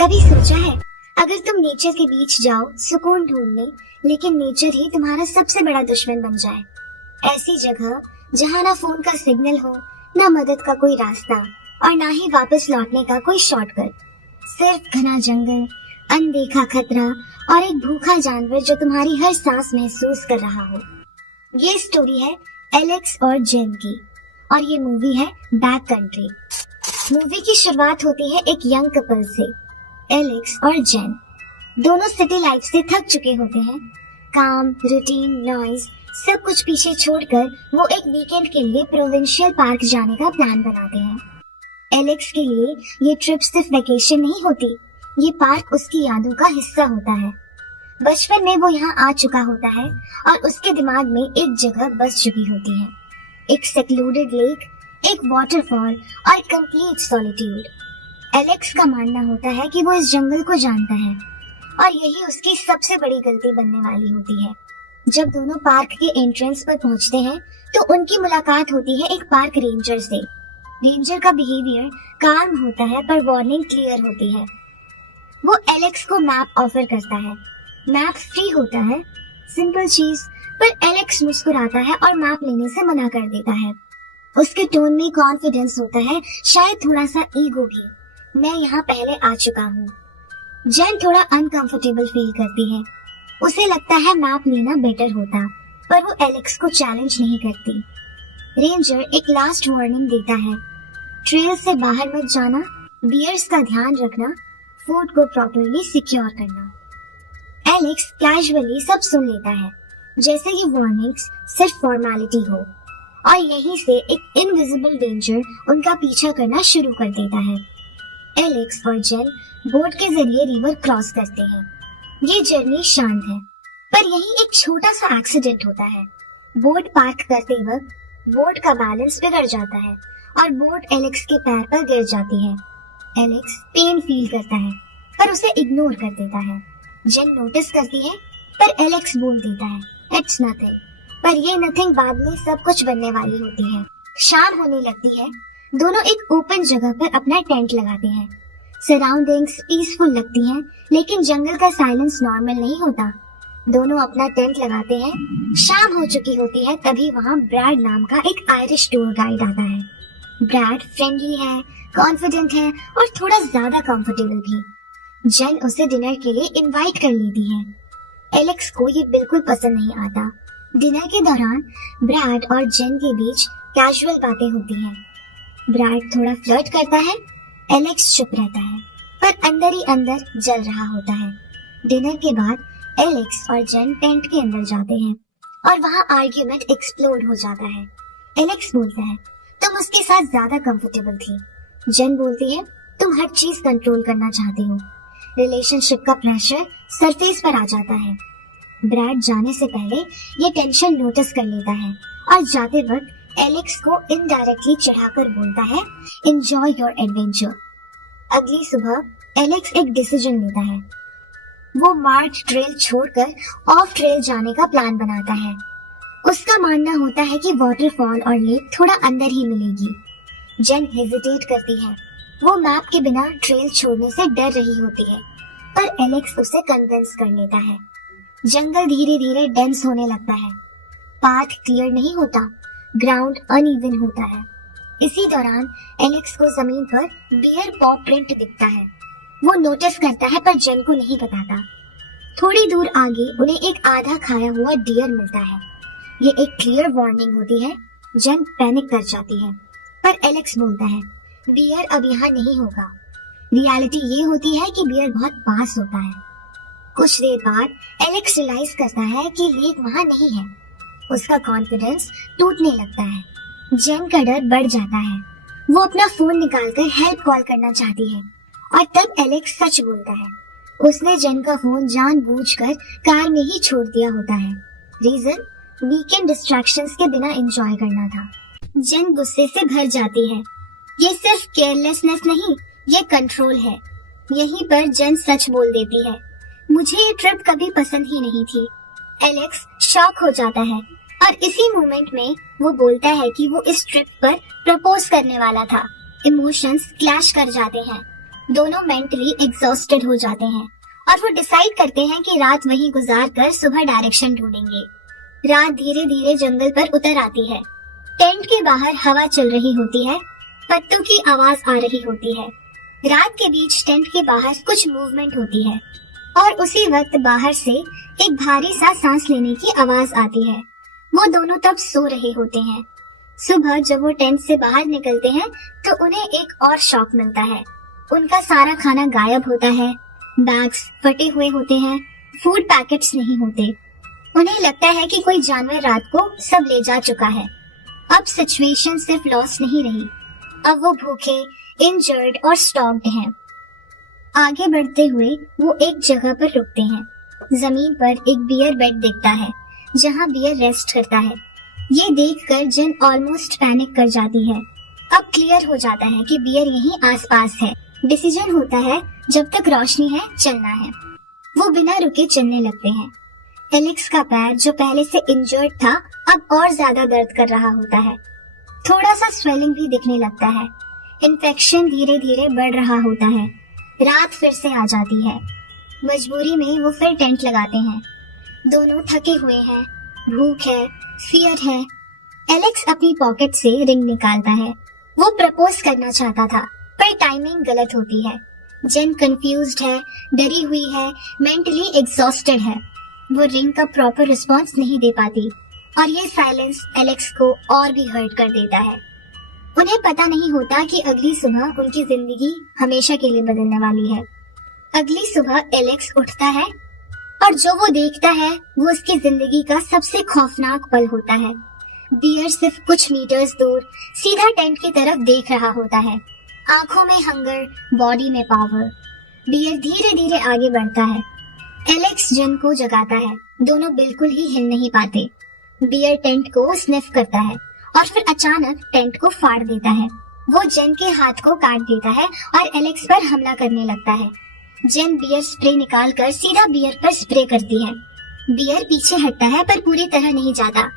कभी सोचा है अगर तुम नेचर के बीच जाओ सुकून ढूंढने, लेकिन नेचर ही तुम्हारा सबसे बड़ा दुश्मन बन जाए। ऐसी जगह जहाँ ना फोन का सिग्नल हो, ना मदद का कोई रास्ता और ना ही वापस लौटने का कोई शॉर्टकट, सिर्फ घना जंगल, अनदेखा खतरा और एक भूखा जानवर जो तुम्हारी हर सांस महसूस कर रहा हो। ये स्टोरी है एलेक्स और जेन की और ये मूवी है बैक कंट्री। मूवी की शुरुआत होती है एक यंग कपल से। एलेक्स और जेन दोनों सिटी लाइफ से थक चुके होते हैं। काम, रूटीन, नॉइज सब कुछ पीछे छोड़कर वो एक वीकेंड के लिए प्रोविंशियल पार्क जाने का प्लान बनाते हैं। एलेक्स के लिए ये ट्रिप सिर्फ वेकेशन नहीं होती, ये पार्क उसकी यादों का हिस्सा होता है। बचपन में वो यहाँ आ चुका होता है और उसके दिमाग में एक जगह बस चुकी होती है, एक सेक्लूडेड लेक, एक वाटरफॉल और कंप्लीट सॉलिट्यूड। एलेक्स का मानना होता है कि वो इस जंगल को जानता है और यही उसकी सबसे बड़ी गलती बनने वाली होती है। जब दोनों पार्क के एंट्रेंस पर पहुंचते हैं तो उनकी मुलाकात होती है एक पार्क रेंजर से। रेंजर का बिहेवियर काम होता है पर वार्निंग क्लियर होती है। वो एलेक्स को मैप ऑफर करता है। मैप फ्री होता है, सिंपल चीज, पर एलेक्स मुस्कुराता है और मैप लेने से मना कर देता है। उसके टोन में कॉन्फिडेंस होता है, शायद थोड़ा सा ईगो भी। मैं यहाँ पहले आ चुका हूँ। जेन थोड़ा अनकंफर्टेबल फील करती है। उसे लगता है मैप लेना बेटर होता, पर वो एलेक्स को चैलेंज नहीं करती। रेंजर एक लास्ट वार्निंग देता है, ट्रेल से बाहर मत जाना, बियर्स का ध्यान रखना, फूड को प्रॉपर्ली सिक्योर करना। एलेक्स कैजुअली सब सुन लेता है, जैसे ये वार्निंग्स सिर्फ फॉर्मेलिटी हो, और यहीं से एक इनविजिबल डेंजर उनका पीछा करना शुरू कर देता है। एलेक्स और जेन बोट के जरिए रिवर क्रॉस करते हैं। ये जर्नी शांत है, पर यहीं एक छोटा सा एक्सीडेंट होता है। बोट पार्क करते वक्त बोट का बैलेंस बिगड़ जाता है और बोट एलेक्स के पैर पर गिर जाती है। एलेक्स पेन फील करता है, पर उसे इग्नोर कर देता है। जेन नोटिस करती है, पर एलेक्स बोल देता है, इट्स नथिंग। पर ये नथिंग बाद में सब कुछ बनने वाली होती है। शाम होने लगती है। दोनों एक ओपन जगह पर अपना टेंट लगाते हैं। सराउंडिंग्स पीसफुल लगती हैं, लेकिन जंगल का साइलेंस नॉर्मल नहीं होता। दोनों अपना टेंट लगाते हैं। शाम हो चुकी होती है, तभी वहाँ ब्रैड नाम का एक आयरिश टूर गाइड आता है। ब्रैड फ्रेंडली है, कॉन्फिडेंट है और थोड़ा ज्यादा कंफर्टेबल भी। जेन उसे डिनर के लिए इनवाइट कर लेती है। एलेक्स को ये बिल्कुल पसंद नहीं आता। डिनर के दौरान ब्रैड और जेन के बीच कैजुअल बातें होती हैं। ब्रैड थोड़ा फ्लर्ट करता है, एलेक्स चुप रहता है, पर अंदर ही अंदर जल रहा होता है। डिनर के बाद एलेक्स और जेन टेंट के अंदर जाते हैं और वहाँ आर्ग्यूमेंट एक्सप्लोड हो जाता है। एलेक्स बोलता है, तुम उसके साथ ज्यादा कंफर्टेबल थी। जेन बोलती है, तुम हर चीज कंट्रोल करना चाहती हो। रिलेशनशिप का प्रेशर सरफेस पर आ जाता है। ब्रैड जाने से पहले ये टेंशन नोटिस कर लेता है और जाते वक्त एलेक्स को इनडायरेक्टली चढ़ाकर बोलता है, एंजॉय योर एडवेंचर। अगली सुबह एलेक्स एक डिसीजन लेता है। वो मार्च ट्रेल छोड़कर ऑफ ट्रेल जाने का प्लान बनाता है। उसका मानना होता है कि वाटरफॉल और लेक थोड़ा अंदर ही मिलेगी। जेन हेजिटेट करती है। वो मैप के बिना ट्रेल छोड़ने से डर रही होती है, पर एलेक्स उसे कन्विंस कर लेता है। जंगल धीरे धीरे डेंस होने लगता है। पाथ क्लियर नहीं होता, ग्राउंड अनइवन होता है। इसी दौरान एलेक्स को जमीन पर बियर पॉ प्रिंट दिखता है। वो नोटिस करता है, पर जेन को नहीं बताता। थोड़ी दूर आगे उन्हें एक आधा खाया हुआ डियर मिलता है। ये एक क्लियर वार्निंग होती है। जेन पैनिक कर जाती है, पर एलेक्स बोलता है, बियर अब यहाँ नहीं होगा। रियलिटी ये होती है कि बियर बहुत पास होता है। कुछ देर बाद एलेक्स रियलाइज करता है कि लेक वहाँ नहीं है। उसका कॉन्फिडेंस टूटने लगता है। जेन का डर बढ़ जाता है। वो अपना फोन निकालकर हेल्प कॉल करना चाहती है और तब एलेक्स सच बोलता है। उसने जेन का फोन जानबूझकर कार में ही छोड़ दिया होता है। रीजन, वीकेंड डिस्ट्रैक्शंस के बिना एंजॉय करना था। जेन गुस्से से भर जाती है। ये सिर्फ केयरलेसनेस नहीं, ये कंट्रोल है। यहीं पर जेन सच बोल देती है, मुझे ये ट्रिप कभी पसंद ही नहीं थी। एलेक्स शॉक हो जाता है और इसी मोमेंट में वो बोलता है कि वो इस ट्रिप पर प्रपोज करने वाला था। इमोशंस क्लैश कर जाते हैं। दोनों मेंटली एग्जॉस्टेड हो जाते हैं और वो डिसाइड करते हैं कि रात वहीं गुजार कर सुबह डायरेक्शन ढूंढेंगे। रात धीरे धीरे जंगल पर उतर आती है। टेंट के बाहर हवा चल रही होती है, पत्तों की आवाज आ रही होती है। रात के बीच टेंट के बाहर कुछ मूवमेंट होती है और उसी वक्त बाहर से एक भारी सा सांस लेने की आवाज आती है। वो दोनों तब सो रहे होते हैं। सुबह जब वो टेंट से बाहर निकलते हैं तो उन्हें एक और शॉक मिलता है। उनका सारा खाना गायब होता है, बैग्स फटे हुए होते हैं, फूड पैकेट्स नहीं होते। उन्हें लगता है कि कोई जानवर रात को सब ले जा चुका है। अब सिचुएशन सिर्फ लॉस नहीं रही, अब वो भूखे, इंजर्ड और स्टॉक्ड हैं। आगे बढ़ते हुए वो एक जगह पर रुकते हैं। जमीन पर एक बियर बेड दिखता है जहां बियर रेस्ट करता है। ये देखकर जेन ऑलमोस्ट पैनिक कर जाती है। अब क्लियर हो जाता है कि बियर यहीं आसपास है। डिसीजन होता है जब तक रोशनी है चलना है। वो बिना रुके चलने लगते हैं। एलेक्स का पैर जो पहले से इंजर्ड था अब और ज्यादा दर्द कर रहा होता है। थोड़ा सा स्वेलिंग भी दिखने लगता है। इन्फेक्शन धीरे धीरे बढ़ रहा होता है। रात फिर से आ जाती है। मजबूरी में वो फिर टेंट लगाते हैं। दोनों थके हुए हैं, भूख है, फियर है। एलेक्स अपनी पॉकेट से रिंग निकालता है। वो प्रपोज करना चाहता था पर टाइमिंग गलत होती है। जेन कंफ्यूज्ड है, डरी हुई है, मेंटली एग्जॉस्टेड है। वो रिंग का प्रॉपर रिस्पॉन्स नहीं दे पाती और ये साइलेंस एलेक्स को और भी हर्ट कर देता है। उन्हें पता नहीं होता कि अगली सुबह उनकी जिंदगी हमेशा के लिए बदलने वाली है। अगली सुबह एलेक्स उठता है और जो वो देखता है वो उसकी जिंदगी का सबसे खौफनाक पल होता है। बियर सिर्फ कुछ मीटर्स दूर सीधा टेंट की तरफ देख रहा होता है। आंखों में हंगर, बॉडी में पावर। बियर धीरे धीरे आगे बढ़ता है। एलेक्स जेन को जगाता है। दोनों बिल्कुल ही हिल नहीं पाते। बियर टेंट को स्निफ करता है और फिर अचानक टेंट को फाड़ देता है। वो जेन के हाथ को काट देता है और एलेक्स पर हमला करने लगता है। जेन बियर स्प्रे निकालकर सीधा बियर पर स्प्रे करती है। बियर पीछे हटता है पर पूरी तरह नहीं जाता।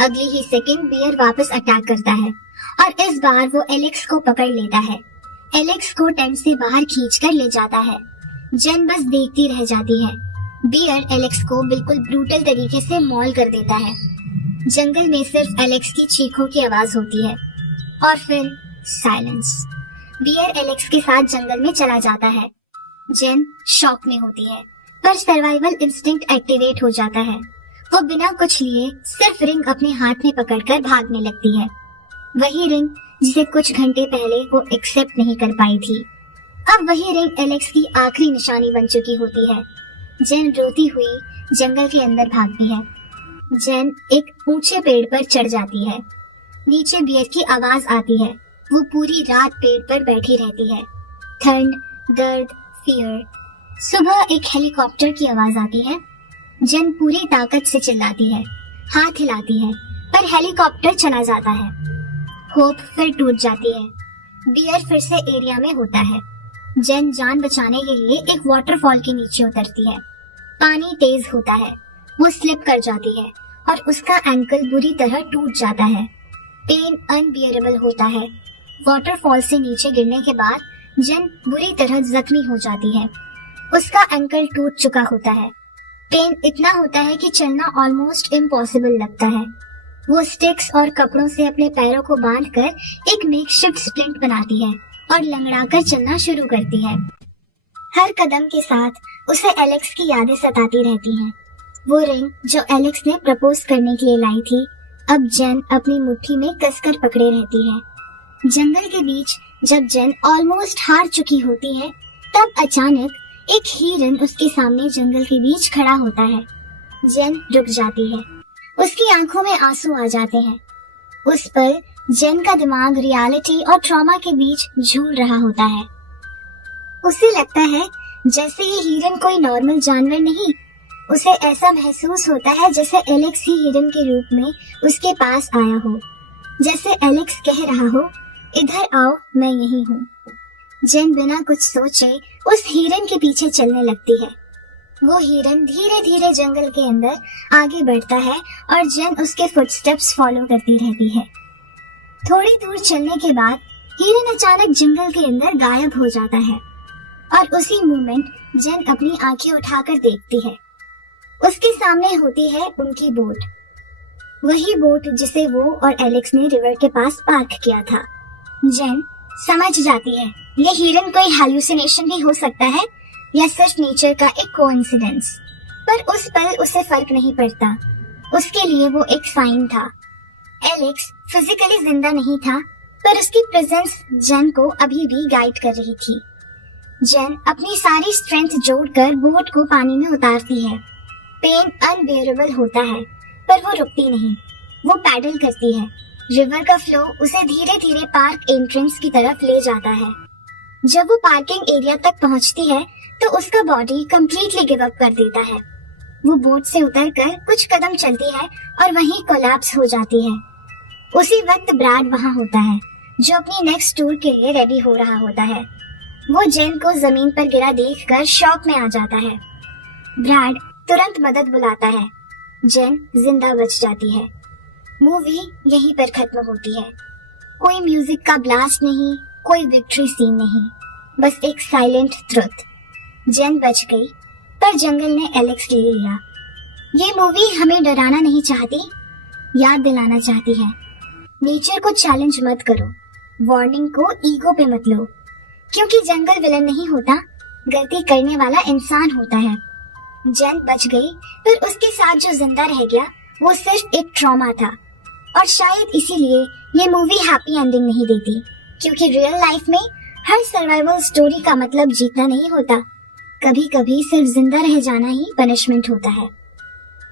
अगली ही सेकंड बियर वापस अटैक करता है और इस बार वो एलेक्स को पकड़ लेता है। एलेक्स को टेंट से बाहर खींचकर ले जाता है। जेन बस देखती रह जाती है। बियर एलेक्स को बिल्कुल ब्रूटल तरीके से मौल कर देता है। जंगल में सिर्फ एलेक्स की चीखों की आवाज होती है और फिर साइलेंस। बियर एलेक्स के साथ जंगल में चला जाता है। जेन शॉक में होती है पर सर्वाइवल इंस्टिंक्ट एक्टिवेट हो जाता है। वो बिना कुछ लिए सिर्फ रिंग अपने हाथ में पकड़कर भागने लगती है। वही रिंग जिसे कुछ घंटे पहले वो एक्सेप्ट नहीं कर पाई थी। अब वही रिंग एलेक्स की आखिरी निशानी बन चुकी होती है। जेन रोती हुई जंगल के अंदर भागती है। जेन एक ऊंचे पेड़ पर चढ़ जाती है। नीचे बियर की आवाज आती है। वो पूरी रात पेड़ पर बैठी रहती है। ठंड, दर्द, फियर। सुबह एक हेलीकॉप्टर की आवाज आती है। जेन पूरी ताकत से चिल्लाती है, हाथ हिलाती है, पर हेलीकॉप्टर चला जाता है। होप फिर टूट जाती है। बियर फिर से एरिया में होता है। जेन जान बचाने के लिए एक वाटरफॉल के नीचे उतरती है। पानी तेज होता है। वो स्लिप कर जाती है और उसका एंकल बुरी तरह टूट जाता है। पेन अनबियरेबल होता है। वाटरफॉल से नीचे गिरने के बाद जेन बुरी तरह जख्मी हो जाती है। उसका एंकल टूट चुका होता है। पेन इतना होता है कि चलना ऑलमोस्ट इम्पॉसिबल लगता है। वो स्टिक्स और कपड़ों से अपने पैरों को बांधकर एक मेकशिफ्ट स्प्लिंट बनाती है और लंगड़ाकर चलना शुरू करती है। हर कदम के साथ उसे एलेक्स की यादें सताती रहती हैं। वो रिंग जो एलेक्स ने प्रपोज करने के लिए लाई थी, अब जेन अपनी मुट्ठी में कसकर पकड़े रहती है। जंगल के बीच जब जेन ऑलमोस्ट हार चुकी होती है, तब अचानक एक हिरन उसके सामने जंगल के बीच खड़ा होता है। जेन रुक जाती है। उसकी आंखों में आंसू आ जाते हैं। उस पर जेन का दिमाग रियलिटी और ट्रॉमा के बीच झूल रहा होता है। उसे लगता है जैसे ये हिरन कोई नॉर्मल जानवर नहीं। उसे ऐसा महसूस होता है जैसे एलेक्स ही हिरन के रूप में उसके पास आया हो। जैसे एलेक्स कह रहा हो, इधर आओ, मैं यही हूँ। जेन बिना कुछ सोचे उस हिरन के पीछे चलने लगती है। वो हिरन धीरे धीरे जंगल के अंदर आगे बढ़ता है और जेन उसके फुटस्टेप्स फॉलो करती रहती है। थोड़ी दूर चलने के बाद हिरन अचानक जंगल के अंदर गायब हो जाता है। और उसी मोमेंट जेन अपनी आंखें उठाकर देखती है। उसके सामने होती है उनकी बोट, वही बोट जिसे वो और एलेक्स ने रिवर के पास पार्क किया था। जेन समझ जाती है ये हिरन कोई हैलुसिनेशन भी हो सकता है या सिर्फ नेचर का एक कोइंसिडेंस, पर उस पल उसे फर्क नहीं पड़ता, उसके लिए वो एक साइन था। एलेक्स फिजिकली जिंदा नहीं था, पर उसकी प्रेजेंस जेन को अभी भी गाइड कर रही थी। जेन अपनी सारी स्ट्रेंथ जोड़कर बोट को पानी में उतारती है। पेन अनबेरेबल होता है, पर वो रुकती नहीं, वो पैडल करती है। रिवर का फ्लो उसे धीरे धीरे पार्क एंट्रेंस की तरफ ले जाता है। जब वो पार्किंग एरिया तक पहुंचती है तो उसका बॉडी कंप्लीटली गिव अप कर देता है। वो बोट से उतरकर कुछ कदम चलती है और वहीं कोलैप्स हो जाती है। उसी वक्त ब्रैड वहां होता है, जो अपनी नेक्स्ट टूर के लिए रेडी हो रहा होता है। वो जेन को जमीन पर गिरा देखकर शॉक में आ जाता है। ब्रैड तुरंत मदद बुलाता है। जेन जिंदा बच जाती है। मूवी यहीं पर खत्म होती है। कोई म्यूजिक का ब्लास्ट नहीं, कोई विक्ट्री सीन नहीं, बस एक साइलेंट ट्रुथ। जेन बच गई, पर जंगल ने एलेक्स ले लिया। ये मूवी हमें डराना नहीं चाहती, याद दिलाना चाहती है। नेचर को चैलेंज मत करो, वार्निंग को ईगो पे मत लो, क्योंकि जंगल विलन नहीं होता, गलती करने वाला इंसान होता है। जेन बच गई, पर उसके साथ जो जिंदा रह गया वो सिर्फ एक ट्रॉमा था, और शायद इसीलिए ये मूवी हैप्पी एंडिंग नहीं देती, क्योंकि रियल लाइफ में हर सर्वाइवल स्टोरी का मतलब जीतना नहीं होता, कभी कभी सिर्फ जिंदा रह जाना ही पनिशमेंट होता है।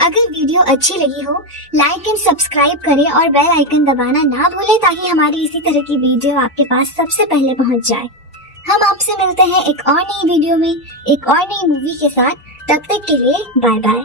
अगर वीडियो अच्छी लगी हो, लाइक एंड सब्सक्राइब करें और बेल आइकन दबाना ना भूलें, ताकि हमारी इसी तरह की वीडियो आपके पास सबसे पहले पहुंच जाए। हम आपसे मिलते हैं एक और नई वीडियो में, एक और नई मूवी के साथ। तब तक के लिए बाय बाय।